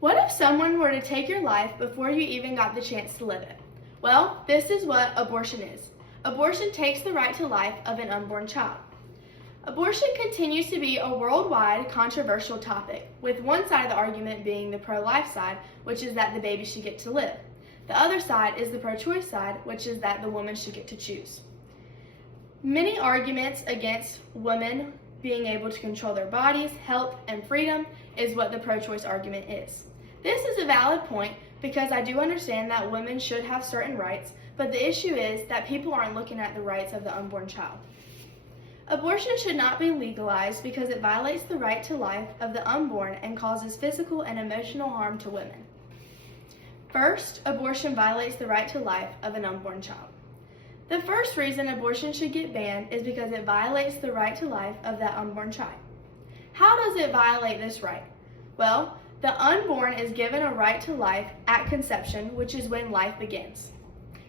What if someone were to take your life before you even got the chance to live it? Well, this is what abortion is. Abortion takes the right to life of an unborn child. Abortion continues to be a worldwide controversial topic, with one side of the argument being the pro-life side, which is that the baby should get to live. The other side is the pro-choice side, which is that the woman should get to choose. Many arguments against women being able to control their bodies, health, and freedom is what the pro-choice argument is. This is a valid point because I do understand that women should have certain rights, but the issue is that people aren't looking at the rights of the unborn child. Abortion should not be legalized because it violates the right to life of the unborn and causes physical and emotional harm to women. First, abortion violates the right to life of an unborn child. The first reason abortion should get banned is because it violates the right to life of that unborn child. How does it violate this right? Well, the unborn is given a right to life at conception, which is when life begins.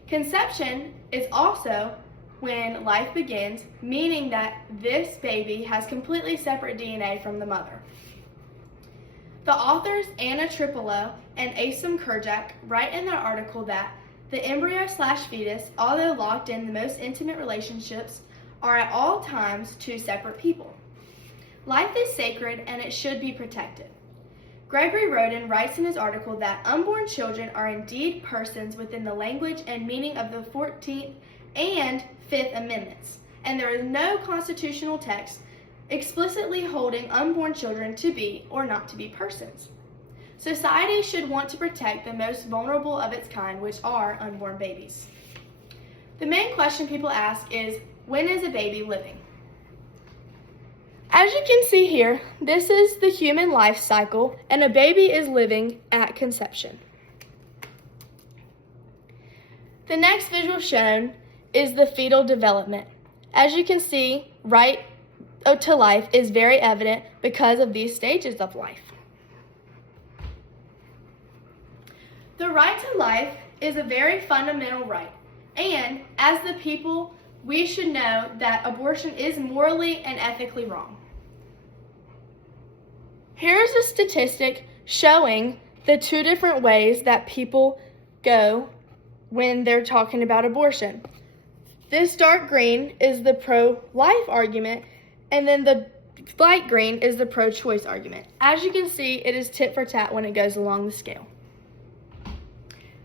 Conception is also when life begins, meaning that this baby has completely separate DNA from the mother. The authors Anna Tripolo and Asim Kurjak write in their article that the embryo/fetus, although locked in the most intimate relationships, are at all times two separate people. Life is sacred and it should be protected. Gregory Roden writes in his article that unborn children are indeed persons within the language and meaning of the 14th and 5th Amendments, and there is no constitutional text explicitly holding unborn children to be or not to be persons. Society should want to protect the most vulnerable of its kind, which are unborn babies. The main question people ask is, when is a baby living? As you can see here, this is the human life cycle, and a baby is living at conception. The next visual shown is the fetal development. As you can see, right to life is very evident because of these stages of life. The right to life is a very fundamental right, and as the people, we should know that abortion is morally and ethically wrong. Here's a statistic showing the two different ways that people go when they're talking about abortion. This dark green is the pro-life argument, and then the light green is the pro-choice argument. As you can see, it is tit for tat when it goes along the scale.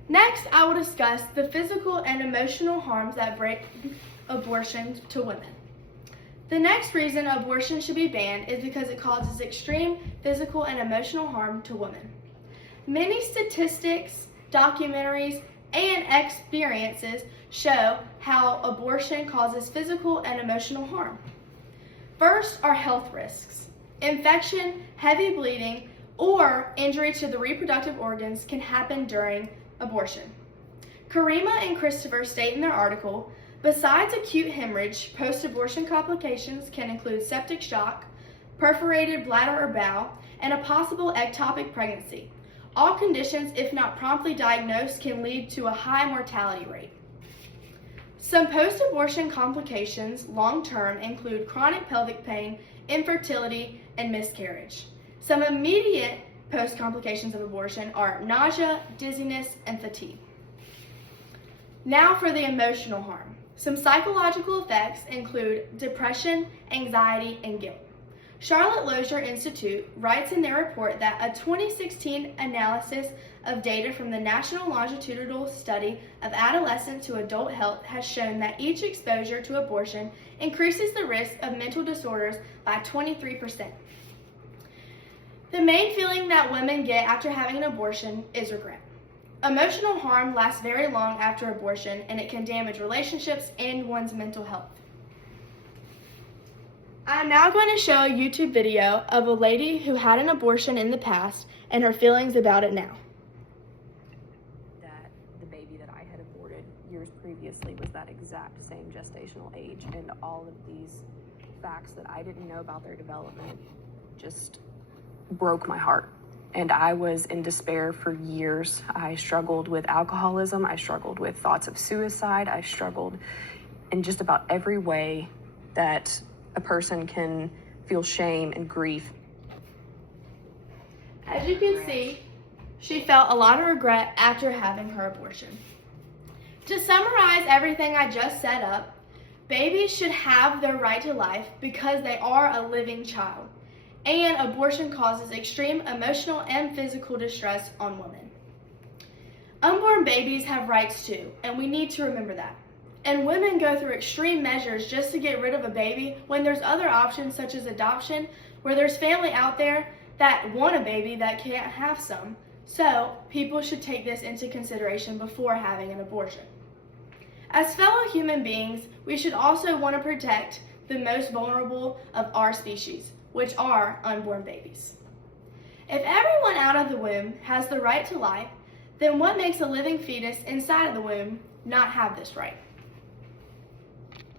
Next, I will discuss the physical and emotional harms that bring abortion to women. The next reason abortion should be banned is because it causes extreme physical and emotional harm to women. Many statistics, documentaries, and experiences show how abortion causes physical and emotional harm. First are health risks. Infection, heavy bleeding, or injury to the reproductive organs can happen during abortion. Karima and Christopher state in their article, besides acute hemorrhage, post-abortion complications can include septic shock, perforated bladder or bowel, and a possible ectopic pregnancy. All conditions, if not promptly diagnosed, can lead to a high mortality rate. Some post-abortion complications long-term include chronic pelvic pain, infertility, and miscarriage. Some immediate post-complications of abortion are nausea, dizziness, and fatigue. Now for the emotional harm. Some psychological effects include depression, anxiety, and guilt. Charlotte Lozier Institute writes in their report that a 2016 analysis of data from the National Longitudinal Study of Adolescent to Adult Health has shown that each exposure to abortion increases the risk of mental disorders by 23%. The main feeling that women get after having an abortion is regret. Emotional harm lasts very long after abortion, and it can damage relationships and one's mental health. I'm now going to show a YouTube video of a lady who had an abortion in the past and her feelings about it now. That the baby that I had aborted years previously was that exact same gestational age, and all of these facts that I didn't know about their development just broke my heart. And I was in despair for years. I struggled with alcoholism. I struggled with thoughts of suicide. I struggled in just about every way that a person can feel shame and grief. As you can see, She felt a lot of regret after having her abortion. To summarize everything I just set up, babies should have their right to life because they are a living child, and abortion causes extreme emotional and physical distress on women. Unborn babies have rights too, and we need to remember that. And women go through extreme measures just to get rid of a baby when there's other options such as adoption, where there's family out there that want a baby that can't have some. So people should take this into consideration before having an abortion. As fellow human beings, we should also want to protect the most vulnerable of our species, which are unborn babies. If everyone out of the womb has the right to life, then what makes a living fetus inside of the womb not have this right?